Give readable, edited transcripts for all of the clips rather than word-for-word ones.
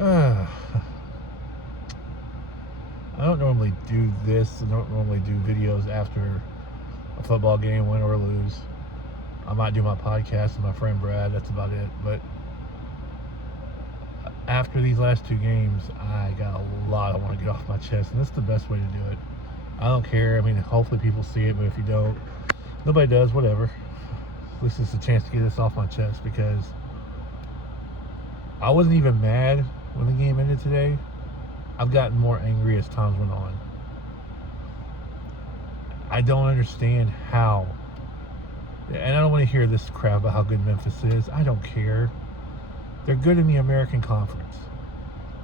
Uh, I don't normally do this. I don't normally do videos after a football game, win or lose. I might do my podcast with my friend Brad. That's about it. But after these last two games, I got a lot I want to get off my chest, and this is the best way to do it. I don't care. I mean, hopefully people see it, but if you don't, nobody does, whatever. This is a chance to get this off my chest because I wasn't even mad when the game ended today. I've gotten more angry as times went on. I don't understand how. And I don't want to hear this crap about how good Memphis is. I don't care. They're good in the American Conference.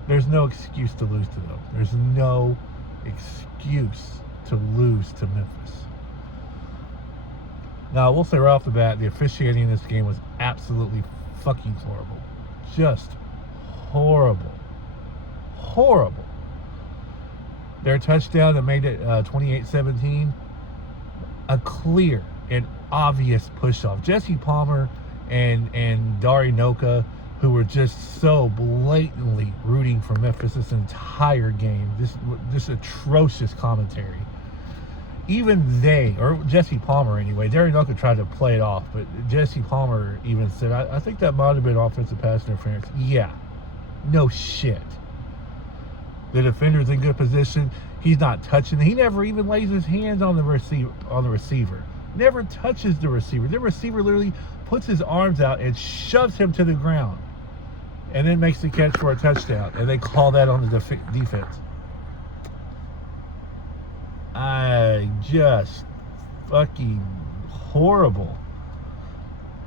There's no excuse to lose to them. There's no excuse to lose to Memphis. Now, I will say right off the bat, the officiating in this game was absolutely fucking horrible. Just horrible. Horrible. Their touchdown that made it 28-17, a clear and obvious push-off. Jesse Palmer and Dari Noka, who were just so blatantly rooting for Memphis this entire game. This atrocious commentary. Even they, or Jesse Palmer anyway, Dari Noka tried to play it off, but Jesse Palmer even said, I think that might have been offensive pass interference. Yeah, no shit. The defender's in good position. He's not touching it. He never even lays his hands on the receiver. Never touches the receiver. The receiver literally puts his arms out and shoves him to the ground and then makes the catch for a touchdown. And they call that on the defense. Just fucking horrible.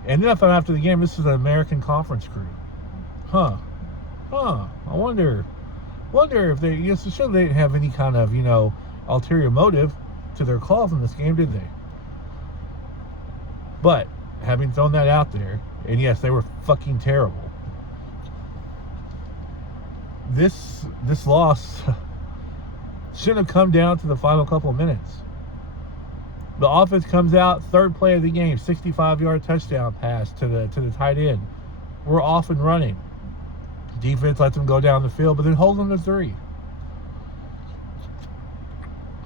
And then I found after the game, this is an American Conference crew. I wonder if they, sure they didn't have any kind of, ulterior motive to their calls in this game, did they? But having thrown that out there, and yes, they were fucking terrible. This loss shouldn't have come down to the final couple of minutes. The offense comes out, third play of the game, 65-yard touchdown pass to the tight end. We're off and running. Defense lets them go down the field, but then holds them to 3.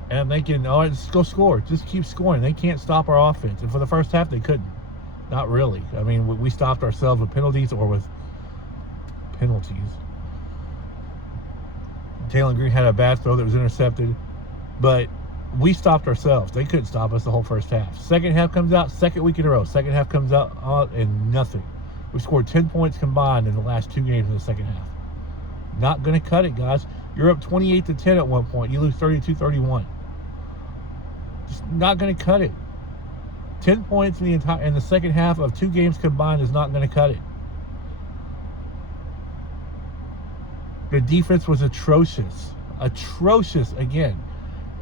And I'm thinking, all right, just go score. Just keep scoring. They can't stop our offense. And for the first half, they couldn't. Not really. I mean, we stopped ourselves with penalties or with penalties. Jalen Green had a bad throw that was intercepted, but we stopped ourselves. They couldn't stop us the whole first half. Second half comes out, second week in a row. Second half comes out and nothing. We scored 10 points combined in the last 2 games in the second half. Not going to cut it, guys. You're up 28-10 at one point. You lose 32-31. Just not going to cut it. 10 points in the second half of 2 games combined is not going to cut it. The defense was atrocious. Atrocious again.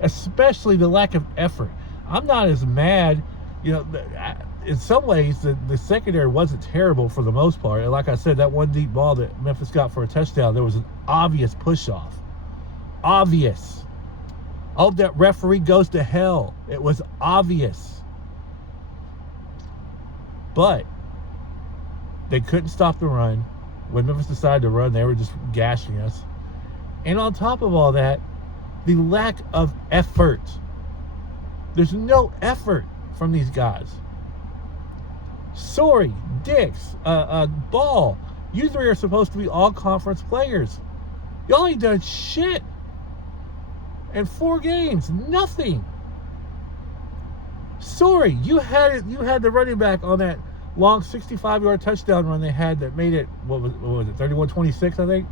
Especially the lack of effort. I'm not as mad, in some ways the secondary wasn't terrible for the most part. And like I said, that one deep ball that Memphis got for a touchdown, there was an obvious push-off. Obvious. I hope that referee goes to hell. It was obvious. But they couldn't stop the run. When Memphis decided to run, they were just gashing us. And on top of all that, the lack of effort. There's no effort from these guys. Sorry, Dix, Ball, you 3 are supposed to be all conference players. Y'all ain't done shit. In 4 games, nothing. Sorry, you had the running back on that long 65-yard touchdown run they had that made it, what was it, 31-26, I think?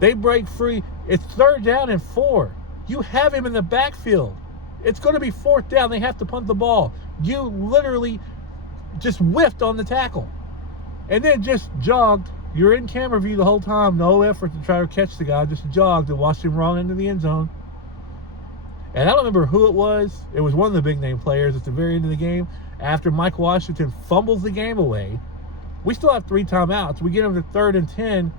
They break free. It's 3rd down and 4. You have him in the backfield. It's going to be 4th down. They have to punt the ball. You literally just whiffed on the tackle. And then just jogged. You're in camera view the whole time. No effort to try to catch the guy. Just jogged and watched him run into the end zone. And I don't remember who it was. It was one of the big name players at the very end of the game. After Mike Washington fumbles the game away, we still have 3 timeouts. We get them to 3rd and 10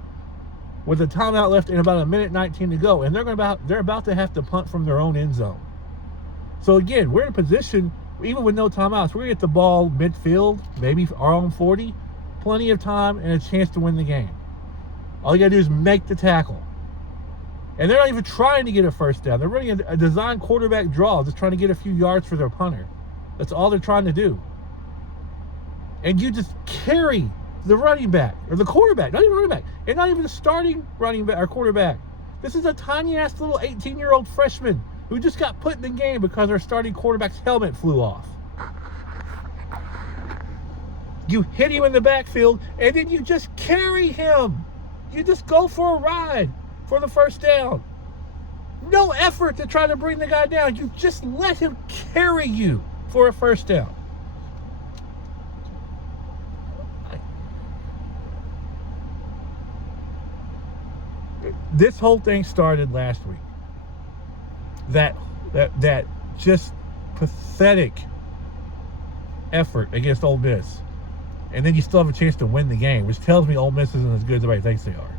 with a timeout left and about 1:19 to go. And they're about to have to punt from their own end zone. So again, we're in a position, even with no timeouts, we're going to get the ball midfield, maybe our own 40, plenty of time and a chance to win the game. All you got to do is make the tackle. And they're not even trying to get a first down. They're running a design quarterback draw, just trying to get a few yards for their punter. That's all they're trying to do. And you just carry the running back, or the quarterback, not even running back, and not even the starting running back or quarterback. This is a tiny-ass little 18-year-old freshman who just got put in the game because their starting quarterback's helmet flew off. You hit him in the backfield, and then you just carry him. You just go for a ride for the first down. No effort to try to bring the guy down. You just let him carry you for a first down. This whole thing started last week. That just pathetic effort against Ole Miss. And then you still have a chance to win the game, which tells me Ole Miss isn't as good as everybody thinks they are.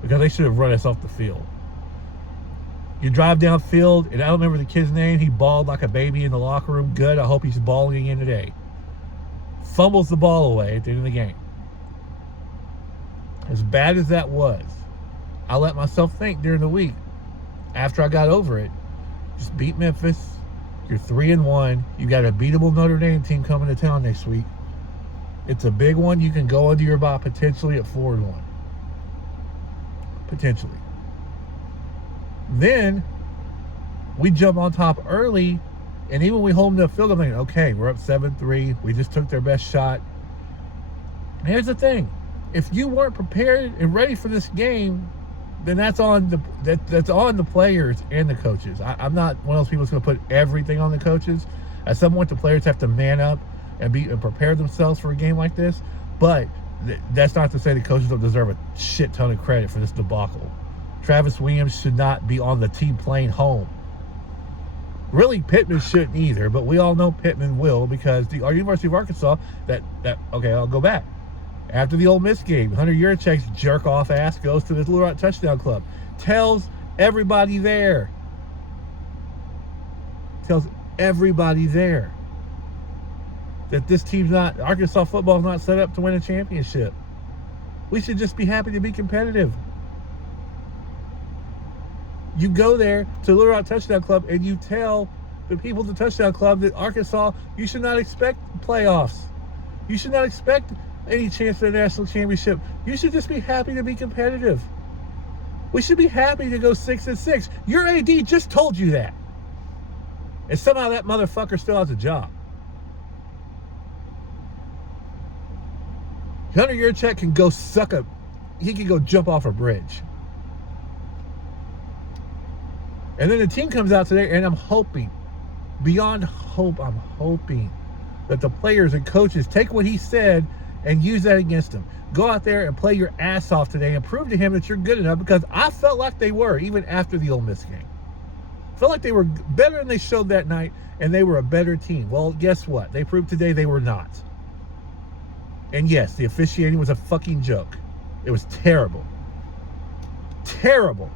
Because they should have run us off the field. You drive downfield, and I don't remember the kid's name. He bawled like a baby in the locker room. Good. I hope he's bawling again today. Fumbles the ball away at the end of the game. As bad as that was, I let myself think during the week, after I got over it, just beat Memphis. You're 3-1. You got a beatable Notre Dame team coming to town next week. It's a big one. You can go under your bye potentially at 4-1. Potentially. Then we jump on top early, and even when we hold them to a field goal, I'm thinking, okay, we're up 7-3. We just took their best shot. And here's the thing. If you weren't prepared and ready for this game, then that's on the players and the coaches. I'm not one of those people that's going to put everything on the coaches. At some point, the players have to man up and prepare themselves for a game like this. But that's not to say the coaches don't deserve a shit ton of credit for this debacle. Travis Williams should not be on the team plane home. Really, Pittman shouldn't either, but we all know Pittman will, because our University of Arkansas, okay, I'll go back. After the Ole Miss game, Hunter Yurichek's jerk-off ass goes to this Little Rock Touchdown Club. Tells everybody there that this team's not, Arkansas football is not set up to win a championship. We should just be happy to be competitive. You go there to Little Rock Touchdown Club and you tell the people at the Touchdown Club that Arkansas, you should not expect playoffs. You should not expect any chance at a national championship. You should just be happy to be competitive. We should be happy to go 6-6. Your AD just told you that. And somehow that motherfucker still has a job. Hunter Yurichek can go he can go jump off a bridge. And then the team comes out today, and I'm hoping, beyond hope, I'm hoping that the players and coaches take what he said and use that against him. Go out there and play your ass off today and prove to him that you're good enough, because I felt like they were, even after the Ole Miss game. Felt like they were better than they showed that night, and they were a better team. Well, guess what? They proved today they were not. And yes, the officiating was a fucking joke. It was terrible. Terrible.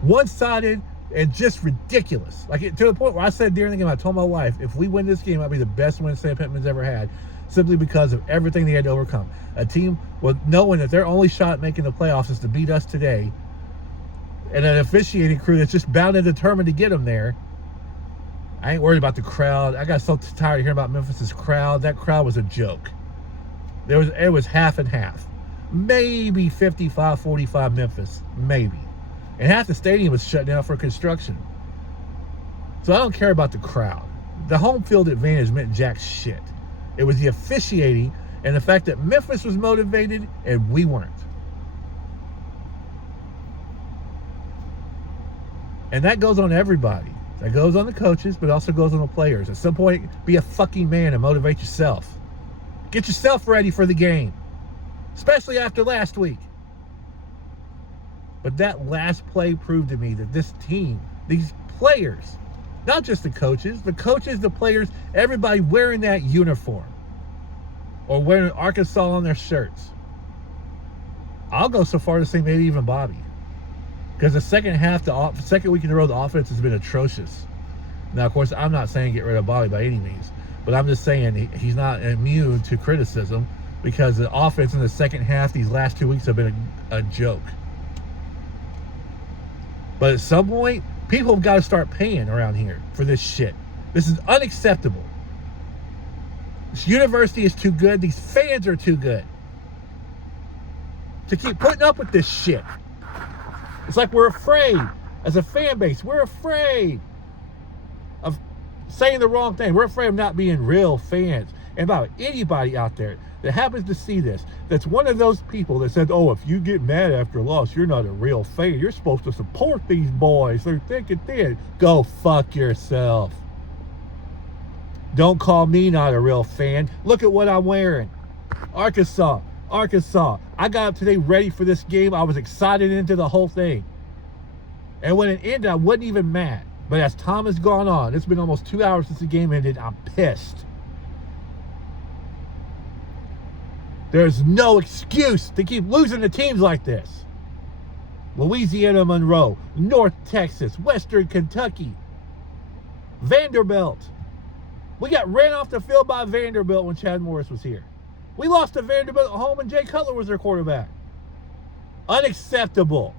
One-sided and just ridiculous. To the point where I said during the game, I told my wife, if we win this game, it'll be the best win Sam Pittman's ever had, simply because of everything they had to overcome. A team with knowing that their only shot at making the playoffs is to beat us today, and an officiating crew that's just bound and determined to get them there. I ain't worried about the crowd. I got so tired of hearing about Memphis's crowd. That crowd was a joke. It was half and half. Maybe 55-45 Memphis. Maybe. And half the stadium was shut down for construction. So I don't care about the crowd. The home field advantage meant jack shit. It was the officiating and the fact that Memphis was motivated and we weren't. And that goes on everybody. That goes on the coaches, but also goes on the players. At some point, be a fucking man and motivate yourself. Get yourself ready for the game. Especially after last week. But that last play proved to me that this team, these players, not just the coaches, the players, everybody wearing that uniform or wearing Arkansas on their shirts. I'll go so far to say maybe even Bobby. Because the second week in a row, the offense has been atrocious. Now, of course, I'm not saying get rid of Bobby by any means, but I'm just saying he's not immune to criticism because the offense in the second half these last 2 weeks have been a joke. But at some point, people have got to start paying around here for this shit. This is unacceptable. This university is too good. These fans are too good to keep putting up with this shit. It's like we're afraid, as a fan base, we're afraid of saying the wrong thing. We're afraid of not being real fans. And about anybody out there that happens to see this, that's one of those people that said, oh, if you get mad after a loss, you're not a real fan. You're supposed to support these boys. They're thick and thin. Go fuck yourself. Don't call me not a real fan. Look at what I'm wearing. Arkansas. I got up today ready for this game. I was excited into the whole thing. And when it ended, I wasn't even mad. But as time has gone on, it's been almost 2 hours since the game ended, I'm pissed. There's no excuse to keep losing to teams like this. Louisiana Monroe, North Texas, Western Kentucky, Vanderbilt. We got ran off the field by Vanderbilt when Chad Morris was here. We lost to Vanderbilt at home and Jay Cutler was their quarterback. Unacceptable.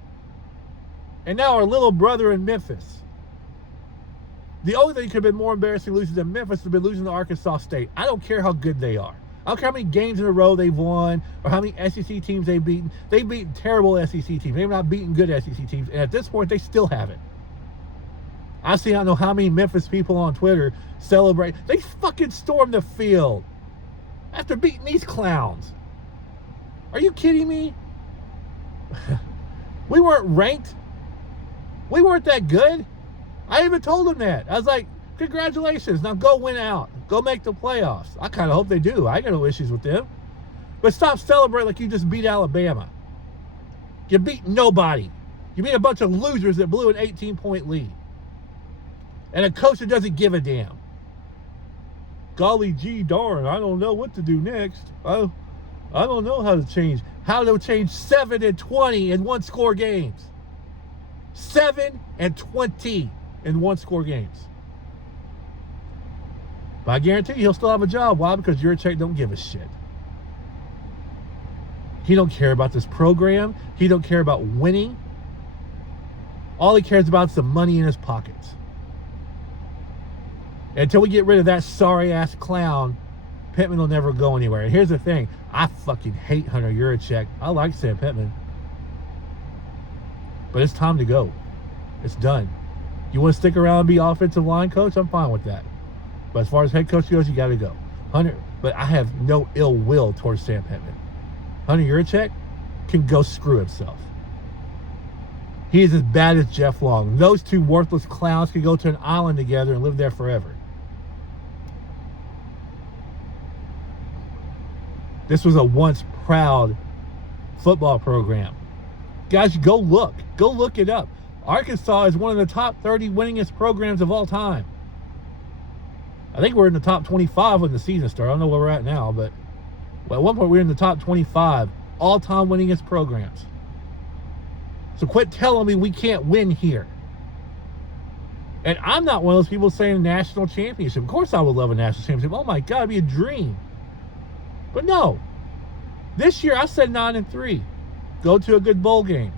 And now our little brother in Memphis. The only thing that could have been more embarrassing losing to Memphis would have been losing to Arkansas State. I don't care how good they are. I don't care how many games in a row they've won or how many SEC teams they've beaten. They've beaten terrible SEC teams. They've not beaten good SEC teams. And at this point, they still haven't. I don't know how many Memphis people on Twitter celebrate. They fucking stormed the field after beating these clowns. Are you kidding me? We weren't ranked. We weren't that good. I even told them that. I was like, congratulations. Now go win out. Go make the playoffs. I kind of hope they do. I got no issues with them. But stop celebrating like you just beat Alabama. You beat nobody. You beat a bunch of losers that blew an 18-point lead. And a coach that doesn't give a damn. Golly gee darn, I don't know what to do next. I don't know how to change 7 and 20 in one-score games. 7 and 20 in one-score games. But I guarantee you he'll still have a job. Why? Because Yurachek don't give a shit. He don't care about this program. He don't care about winning. All he cares about is the money in his pockets. Until we get rid of that sorry-ass clown, Pittman will never go anywhere. And here's the thing. I fucking hate Hunter Yurachek. I like Sam Pittman. But it's time to go. It's done. You want to stick around and be offensive line coach? I'm fine with that. But as far as head coach goes, you got to go. But I have no ill will towards Sam Pittman. Hunter Yurachek can go screw himself. He is as bad as Jeff Long. Those two worthless clowns can go to an island together and live there forever. This was a once proud football program. Guys, go look. Go look it up. Arkansas is one of the top 30 winningest programs of all time. I think we're in the top 25 when the season started. I don't know where we're at now, but at one point we were in the top 25 all-time winningest programs. So quit telling me we can't win here. And I'm not one of those people saying national championship. Of course I would love a national championship. Oh my God, it'd be a dream. But no. This year I said 9-3. Go to a good bowl game.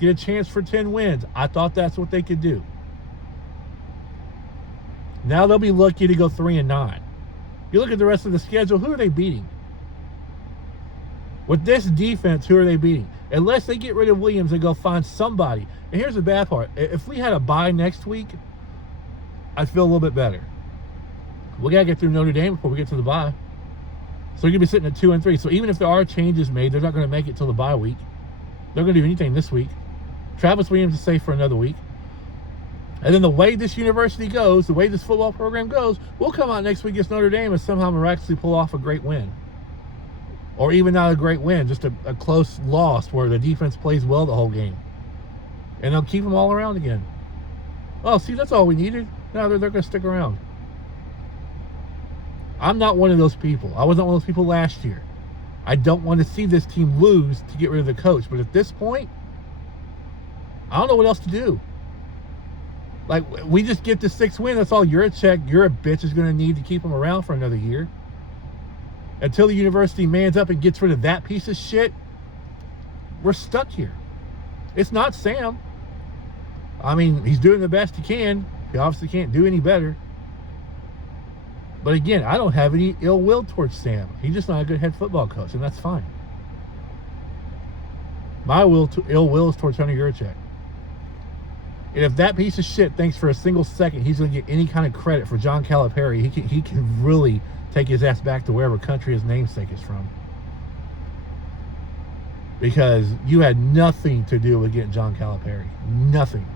Get a chance for 10 wins. I thought that's what they could do. Now they'll be lucky to go 3-9. You look at the rest of the schedule, who are they beating? With this defense, who are they beating? Unless they get rid of Williams and go find somebody. And here's the bad part. If we had a bye next week, I'd feel a little bit better. We got to get through Notre Dame before we get to the bye. So you're going to be sitting at 2-3. So even if there are changes made, they're not going to make it till the bye week. They're going to do anything this week. Travis Williams is safe for another week. And then the way this university goes, the way this football program goes, we'll come out next week against Notre Dame and somehow miraculously pull off a great win. Or even not a great win, just a close loss where the defense plays well the whole game. And they'll keep them all around again. Oh, see, that's all we needed. No, they're going to stick around. I'm not one of those people. I wasn't one of those people last year. I don't want to see this team lose to get rid of the coach. But at this point, I don't know what else to do. Like, we just get the 6th win. That's all Yurachek, you're a bitch, is going to need to keep him around for another year. Until the university mans up and gets rid of that piece of shit, we're stuck here. It's not Sam. I mean, he's doing the best he can. He obviously can't do any better. But again, I don't have any ill will towards Sam. He's just not a good head football coach, and that's fine. My ill will is towards Hunter Yurachek. And if that piece of shit thinks for a single second he's going to get any kind of credit for John Calipari, he can really take his ass back to wherever country his namesake is from. Because you had nothing to do with getting John Calipari. Nothing.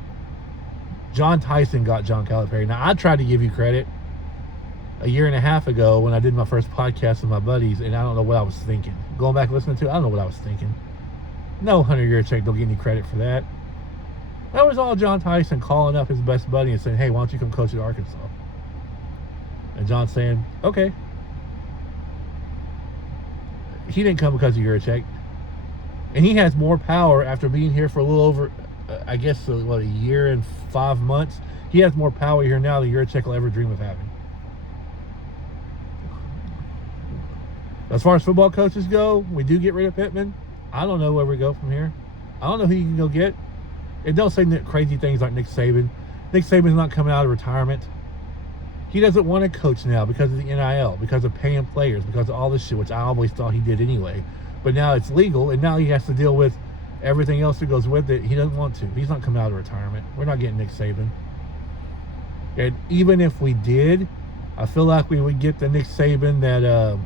John Tyson got John Calipari. Now, I tried to give you credit a year and a half ago when I did my first podcast with my buddies, and I don't know what I was thinking. Going back listening to it, I don't know what I was thinking. No, Hunter Yurachek don't get any credit for that. That was all John Tyson calling up his best buddy and saying, hey, why don't you come coach at Arkansas? And John saying, okay. He didn't come because of Yurachek. And he has more power after being here for a little over, I guess, a year and 5 months. He has more power here now than Yurachek will ever dream of having. As far as football coaches go, we do get rid of Pittman. I don't know where we go from here. I don't know who you can go get. It don't say crazy things like Nick Saban. Nick Saban's not coming out of retirement. He doesn't want to coach now because of the NIL, because of paying players, because of all this shit, which I always thought he did anyway. But now it's legal, and now he has to deal with everything else that goes with it. He doesn't want to. He's not coming out of retirement. We're not getting Nick Saban. And even if we did, I feel like we would get the Nick Saban that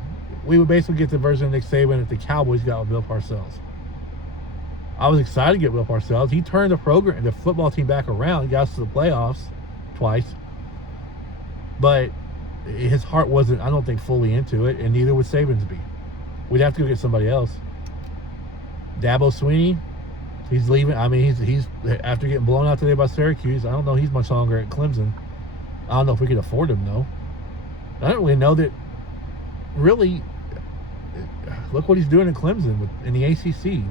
we would basically get the version of Nick Saban that the Cowboys got with Bill Parcells. I was excited to get Bill Parcells. He turned the football team back around, got us to the playoffs twice. But his heart wasn't, I don't think, fully into it, and neither would Saban's be. We'd have to go get somebody else. Dabo Swinney, he's leaving. I mean, he's after getting blown out today by Syracuse. I don't know he's much longer at Clemson. I don't know if we could afford him, though. I don't really know that. Really, look what he's doing in Clemson in the ACC.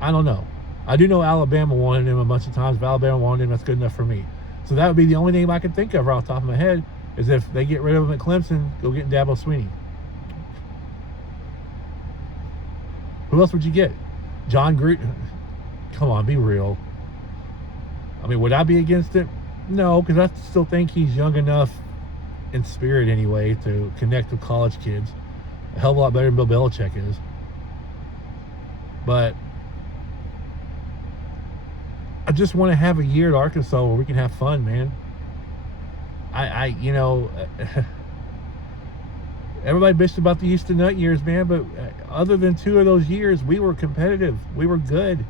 I don't know. I do know Alabama wanted him a bunch of times. If Alabama wanted him, that's good enough for me. So that would be the only name I can think of right off the top of my head is if they get rid of him at Clemson, go get Dabo Swinney. Who else would you get? John Gruden? Come on, be real. I mean, would I be against it? No, because I still think he's young enough in spirit anyway to connect with college kids. A hell of a lot better than Bill Belichick is. But I just want to have a year at Arkansas where we can have fun, man. Everybody bitched about the Houston Nut years, man, but other than 2 of those years, we were competitive. We were good.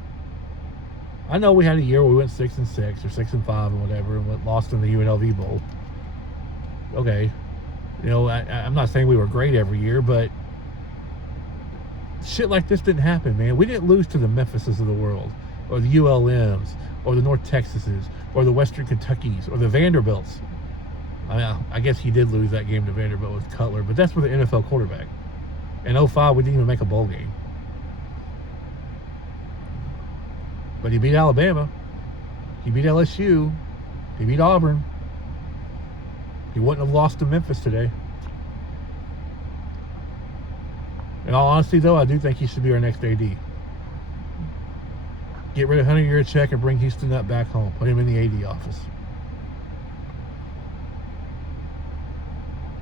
I know we had a year where we went 6-6 or 6-5 or whatever and lost in the UNLV Bowl. Okay. I'm not saying we were great every year, but shit like this didn't happen, man. We didn't lose to the Memphises of the world, or the ULMs, or the North Texases, or the Western Kentuckys, or the Vanderbilts. I mean, I guess he did lose that game to Vanderbilt with Cutler, but that's with an NFL quarterback. In 2005, we didn't even make a bowl game. But he beat Alabama. He beat LSU. He beat Auburn. He wouldn't have lost to Memphis today. In all honesty, though, I do think he should be our next AD. Get rid of Hunter Yurachek and bring Houston Nutt back home. Put him in the AD office.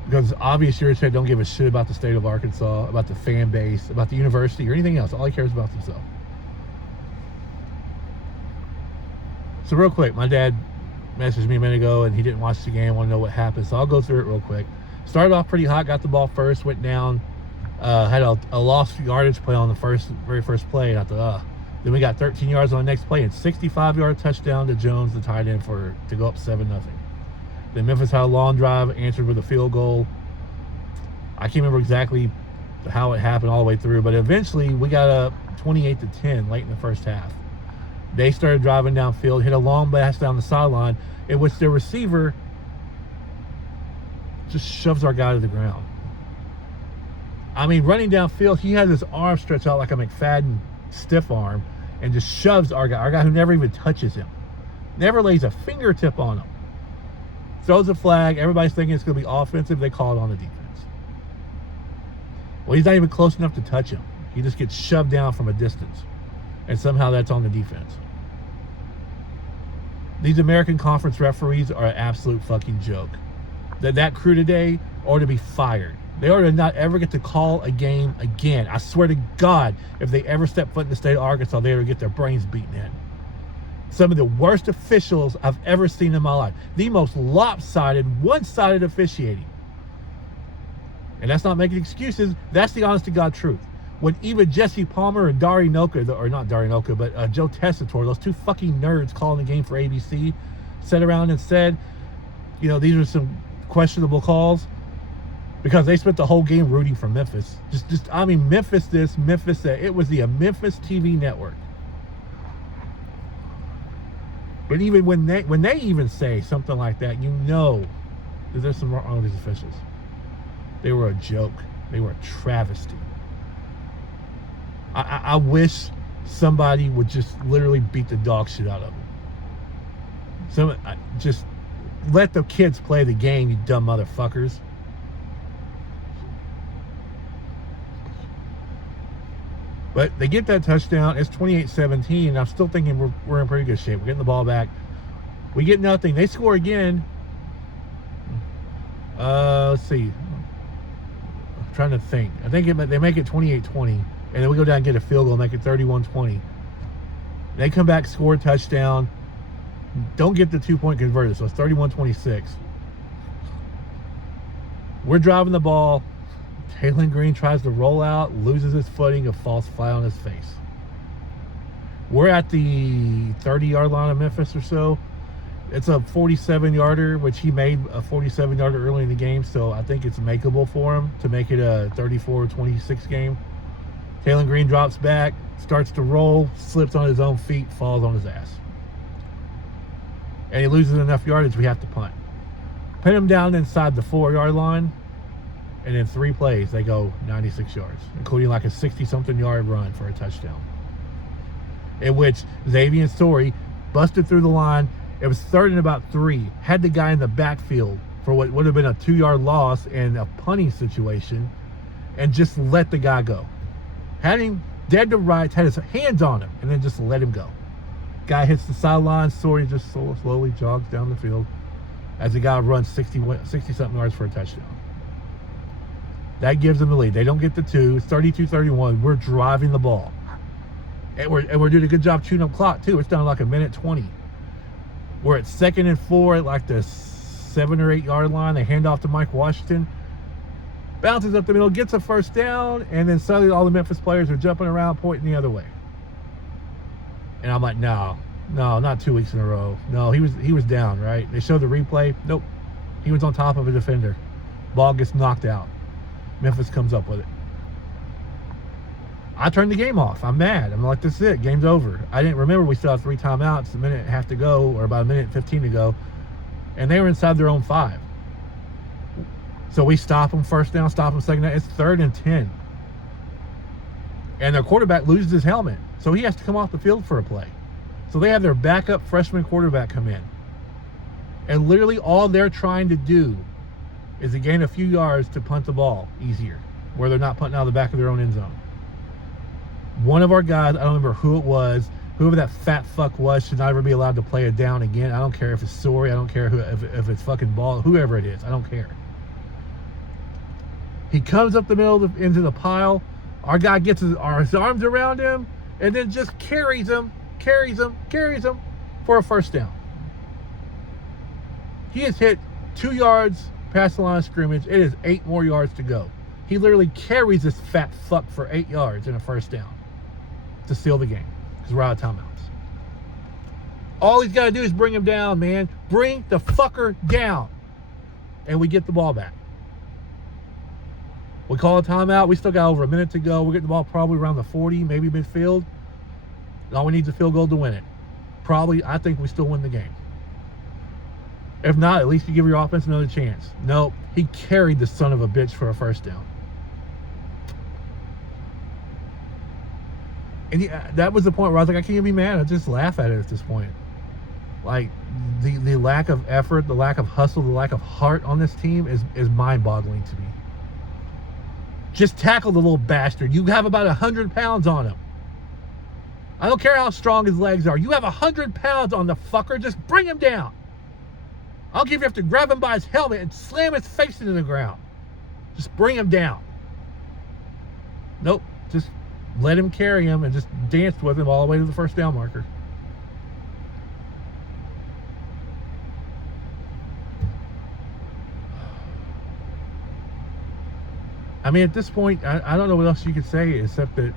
Because obviously Yurachek don't give a shit about the state of Arkansas, about the fan base, about the university, or anything else. All he cares about is himself. So real quick, my dad messaged me a minute ago and he didn't watch the game, want to know what happened. So I'll go through it real quick. Started off pretty hot, got the ball first, went down, had a lost yardage play on the very first play, and I thought, Then we got 13 yards on the next play and 65-yard touchdown to Jones, the tight end, to go up 7-0. Then Memphis had a long drive, answered with a field goal. I can't remember exactly how it happened all the way through, but eventually we got up 28-10 late in the first half. They started driving downfield, hit a long pass down the sideline, in which their receiver just shoves our guy to the ground. I mean, running downfield, he had his arm stretched out like a McFadden stiff arm and just shoves our guy who never even touches him. Never lays a fingertip on him. Throws a flag. Everybody's thinking it's going to be offensive. They call it on the defense. Well, he's not even close enough to touch him. He just gets shoved down from a distance. And somehow that's on the defense. These American Conference referees are an absolute fucking joke. That crew today ought to be fired. They ought to not ever get to call a game again. I swear to God, if they ever step foot in the state of Arkansas, they ever get their brains beaten in. Some of the worst officials I've ever seen in my life. The most lopsided, one-sided officiating. And that's not making excuses. That's the honest to God truth. When even Jesse Palmer and Dari Noka, or not Dari Noka, but Joe Tessitore, those two fucking nerds calling the game for ABC, sat around and said, these are some questionable calls, because they spent the whole game rooting for Memphis. Memphis this, Memphis that. It was the Memphis TV network. But even when they even say something like that, that there's something wrong with these officials. They were a joke. They were a travesty. I wish somebody would just literally beat the dog shit out of them. Just let the kids play the game, you dumb motherfuckers. But they get that touchdown. It's 28-17, and I'm still thinking we're in pretty good shape. We're getting the ball back. We get nothing. They score again. Let's see. I'm trying to think. I think they make it 28-20. And then we go down and get a field goal and make it 31-20. They come back, score a touchdown. Don't get the 2-point converted, so it's 31-26. We're driving the ball. Taylon Green tries to roll out, loses his footing, a false flat on his face. We're at the 30-yard line of Memphis or so. It's a 47-yarder, which he made a 47-yarder early in the game, so I think it's makeable for him to make it a 34-26 game. Taylon Green drops back, starts to roll, slips on his own feet, falls on his ass. And he loses enough yardage, we have to punt. Pin him down inside the 4-yard line, and in 3 plays, they go 96 yards, including like a 60-something yard run for a touchdown. In which Xavier Story busted through the line. It was 3rd and about 3. Had the guy in the backfield for what would have been a 2-yard loss in a punting situation, and just let the guy go. Had him dead to rights, had his hands on him, and then just let him go. Guy hits the sideline. Story just slowly jogs down the field as the guy runs 60-something yards for a touchdown. That gives them the lead. They don't get the 2. It's 32-31. We're driving the ball. And we're doing a good job chewing up clock, too. It's down like a minute 20. We're at 2nd and 4 at like the 7 or 8 yard line. They hand off to Mike Washington. Bounces up the middle, gets a first down, and then suddenly all the Memphis players are jumping around, pointing the other way. And I'm like, no, not 2 weeks in a row. No, he was down, right? They showed the replay. Nope. He was on top of a defender. Ball gets knocked out. Memphis comes up with it. I turned the game off. I'm mad. I'm like, this is it. Game's over. I didn't remember we still had 3 timeouts, a minute and a half to go, or about a minute and 15 to go. And they were inside their own 5. So we stop them first down, stop them second down. It's 3rd and 10. And their quarterback loses his helmet. So he has to come off the field for a play. So they have their backup freshman quarterback come in. And literally all they're trying to do is to gain a few yards to punt the ball easier, where they're not punting out of the back of their own end zone. One of our guys, I don't remember who it was, whoever that fat fuck was, should not ever be allowed to play a down again. I don't care if it's Story. I don't care if it's fucking Ball, whoever it is. I don't care. He comes up the middle into the pile. Our guy gets his arms around him and then just carries him for a first down. He has hit 2 yards past the line of scrimmage. It is 8 more yards to go. He literally carries this fat fuck for 8 yards in a first down to seal the game because we're out of timeouts. All he's got to do is bring him down, man. Bring the fucker down. And we get the ball back. We call a timeout. We still got over a minute to go. We're getting the ball probably around the 40, maybe midfield. All we need is a field goal to win it. Probably, I think we still win the game. If not, at least you give your offense another chance. Nope. He carried the son of a bitch for a first down. And that was the point where I was like, I can't even be mad. I just laugh at it at this point. Like, the lack of effort, the lack of hustle, the lack of heart on this team is mind-boggling to me. Just tackle the little bastard. You have about 100 pounds on him. I don't care how strong his legs are. You have 100 pounds on the fucker. Just bring him down. I'll give you have to grab him by his helmet and slam his face into the ground. Just bring him down. Nope. Just let him carry him and just dance with him all the way to the first down marker. I mean, at this point, I don't know what else you could say except that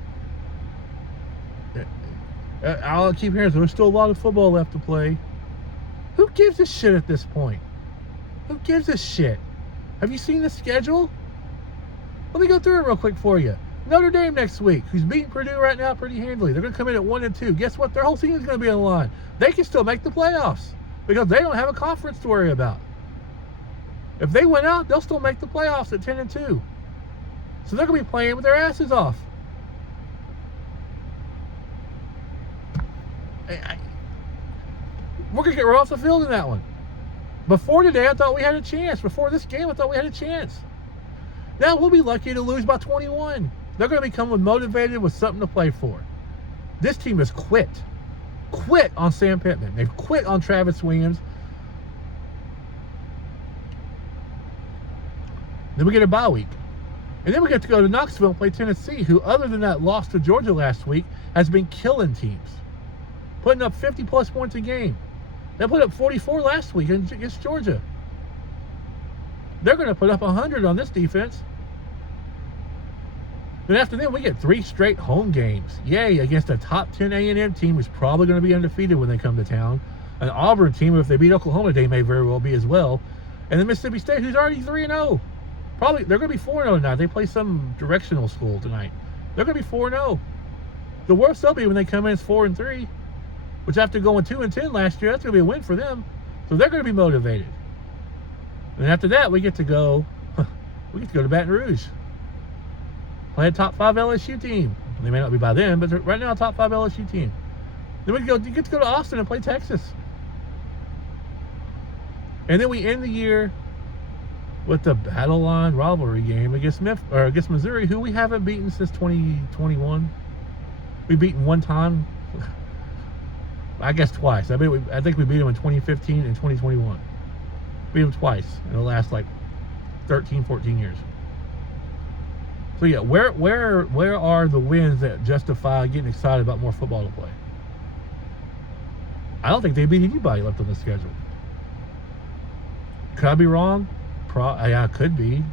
I'll keep hearing there's still a lot of football left to play. Who gives a shit at this point? Who gives a shit? Have you seen the schedule? Let me go through it real quick for you. Notre Dame next week, who's beating Purdue right now pretty handily. They're going to come in at 1-2. Guess what? Their whole season's going to be on the line. They can still make the playoffs because they don't have a conference to worry about. If they win out, they'll still make the playoffs at 10-2. So they're going to be playing with their asses off. We're going to get right off the field in that one. Before today, I thought we had a chance. Before this game, I thought we had a chance. Now, we'll be lucky to lose by 21. They're going to become motivated with something to play for. This team has quit. Quit on Sam Pittman. They've quit on Travis Williams. Then we get a bye week. And then we get to go to Knoxville and play Tennessee, who, other than that loss to Georgia last week, has been killing teams. Putting up 50-plus points a game. They put up 44 last week against Georgia. They're going to put up 100 on this defense. Then after that, we get 3 straight home games. Yay, against a top 10 A&M team who's probably going to be undefeated when they come to town. An Auburn team, if they beat Oklahoma, they may very well be as well. And then Mississippi State, who's already 3-0. Probably, they're going to be 4-0 tonight. They play some directional school tonight. They're going to be 4-0. The worst they'll be when they come in is 4-3, which after going 2-10 last year, that's going to be a win for them. So they're going to be motivated. And after that, we get to go to Baton Rouge. Play a top 5 LSU team. They may not be by then, but right now a top 5 LSU team. Then we get to go to Austin and play Texas. And then we end the year with the Battle Line rivalry game against Missouri, who we haven't beaten since 2021. We've beaten one time. I guess twice. I think we beat them in 2015 and 2021. Beat them twice in the last 13, 14 years. So yeah, where are the wins that justify getting excited about more football to play? I don't think they beat anybody left on the schedule. Could I be wrong? I could be.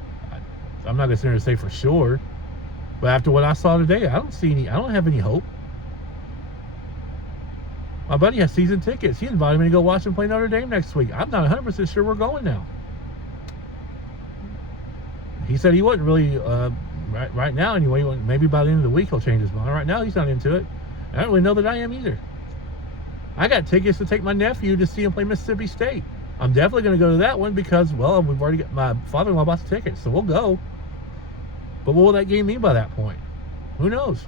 I'm not going to say for sure. But after what I saw today, I don't have any hope. My buddy has season tickets. He invited me to go watch him play Notre Dame next week. I'm not 100% sure we're going now. He said he wasn't really, right now anyway, maybe by the end of the week he'll change his mind. Right now he's not into it. I don't really know that I am either. I got tickets to take my nephew to see him play Mississippi State. I'm definitely going to go to that one because, well, we've already got my father-in-law bought the tickets, so we'll go. But what will that game mean by that point? Who knows?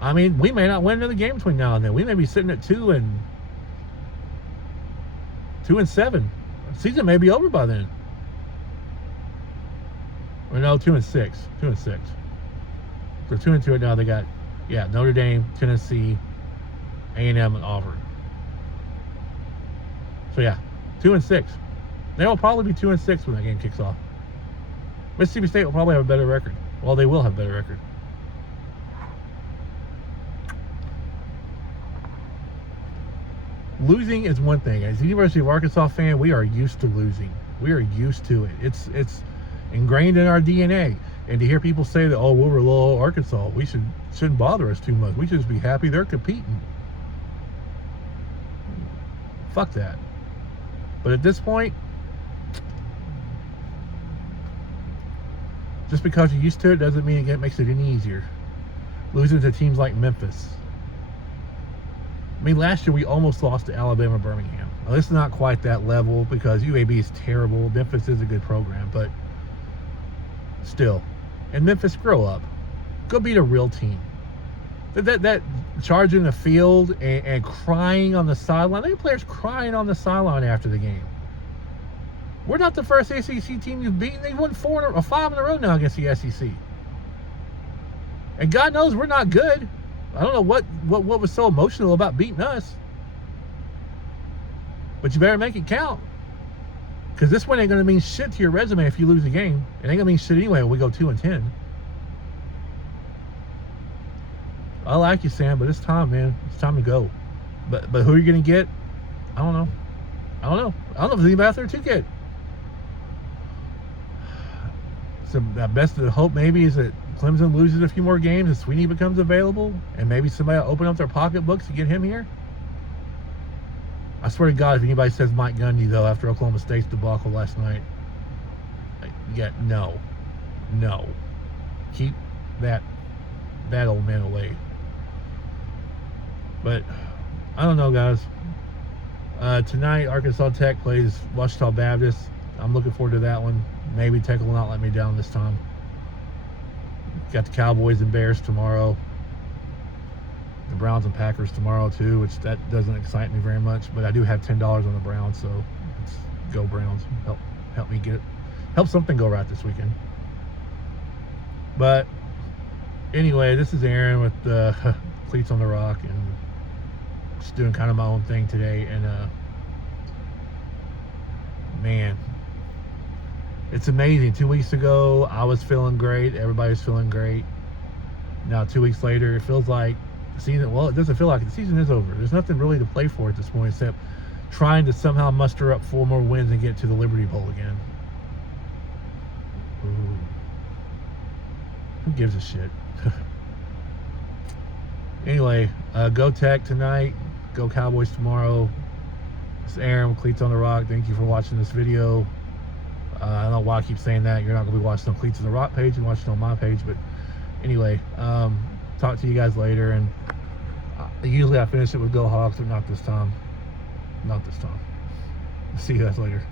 I mean, we may not win another game between now and then. We may be sitting at 2-7. The season may be over by then. Or no, 2-6. 2-6. They're 2-2 right now. They got, Notre Dame, Tennessee, A&M, and Auburn. So 2-6. They will probably be 2-6 when that game kicks off. Mississippi State will probably have a better record. Well, they will have a better record. Losing is one thing. As a University of Arkansas fan, we are used to losing. We are used to it. It's ingrained in our DNA. And to hear people say that, we're low Arkansas, we shouldn't bother us too much. We should just be happy they're competing. Fuck that. But at this point, just because you're used to it doesn't mean it makes it any easier. Losing to teams like Memphis. I mean, last year we almost lost to Alabama Birmingham. Now, this is not quite that level because UAB is terrible. Memphis is a good program, but still. And Memphis, grow up. Go beat a real team. That charge in the field and crying on the sideline. They had players crying on the sideline after the game. We're not the first SEC team you've beaten. They've won 5 in a row now against the SEC. And God knows we're not good. I don't know what was so emotional about beating us. But you better make it count. Because this one ain't going to mean shit to your resume if you lose a game. It ain't going to mean shit anyway when we go 2-10. I like you, Sam, but it's time, man. It's time to go. But who are you going to get? I don't know. I don't know if there's anybody out there to get. So the best of the hope maybe is that Clemson loses a few more games and Sweeney becomes available, and maybe somebody will open up their pocketbooks to get him here. I swear to God, if anybody says Mike Gundy, though, after Oklahoma State's debacle last night, no. Keep that old man away. But I don't know, guys. Tonight, Arkansas Tech plays Washita Baptist. I'm looking forward to that one. Maybe Tech will not let me down this time. Got the Cowboys and Bears tomorrow. The Browns and Packers tomorrow too, which that doesn't excite me very much. But I do have $10 on the Browns, so let's go Browns. Help me help something go right this weekend. But anyway, this is Aaron with the Cleats on the Rock, and just doing kind of my own thing today. And man, it's amazing. 2 weeks ago, I was feeling great. Everybody's feeling great. Now, 2 weeks later, it feels like the season. Well, it doesn't feel like it. The season is over. There's nothing really to play for at this point except trying to somehow muster up 4 more wins and get to the Liberty Bowl again. Ooh. Who gives a shit? Anyway, go Tech tonight. Go Cowboys tomorrow. It's Aaron with Cleats on the Rock. Thank you for watching this video. I don't know why I keep saying that. You're not going to be watching on Cleats on the Rock page and watching on my page. But anyway, talk to you guys later. And usually I finish it with Go Hawks, but not this time. See you guys later.